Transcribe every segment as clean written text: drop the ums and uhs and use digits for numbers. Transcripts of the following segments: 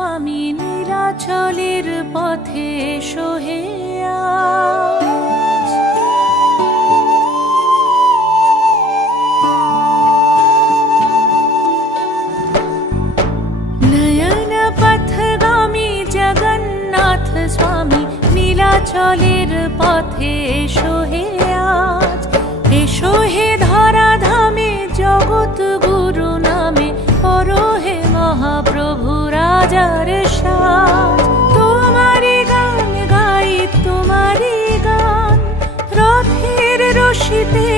स्वामी नीलाचलेर पथे एसो हे नयन पथगामी जगन्नाथ स्वामी नीलाचलेर पथे एसो हे आज एसो हे धराधामे जगत गुरु नामे परो हे महाप्रभु राजार साज तुम्हारी गान गाई तुम्हारी गान रथेर रशिते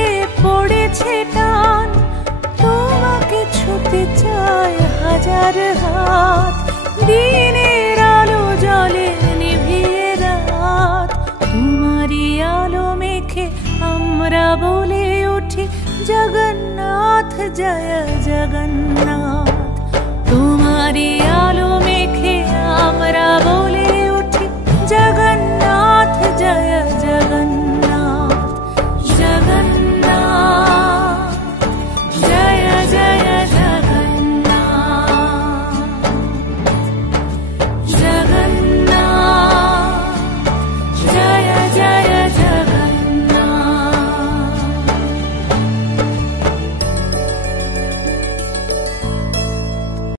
पड़ेछे टान তোমাকে ছুতে চায় হাজার হাত দিনের আলো জলে নিভিয়ে রাত তোমারই আলো মেখে আমরা বলে উঠি জগন্নাথ জয় জগন্নাথ তোমারই আলো মেখে আমরা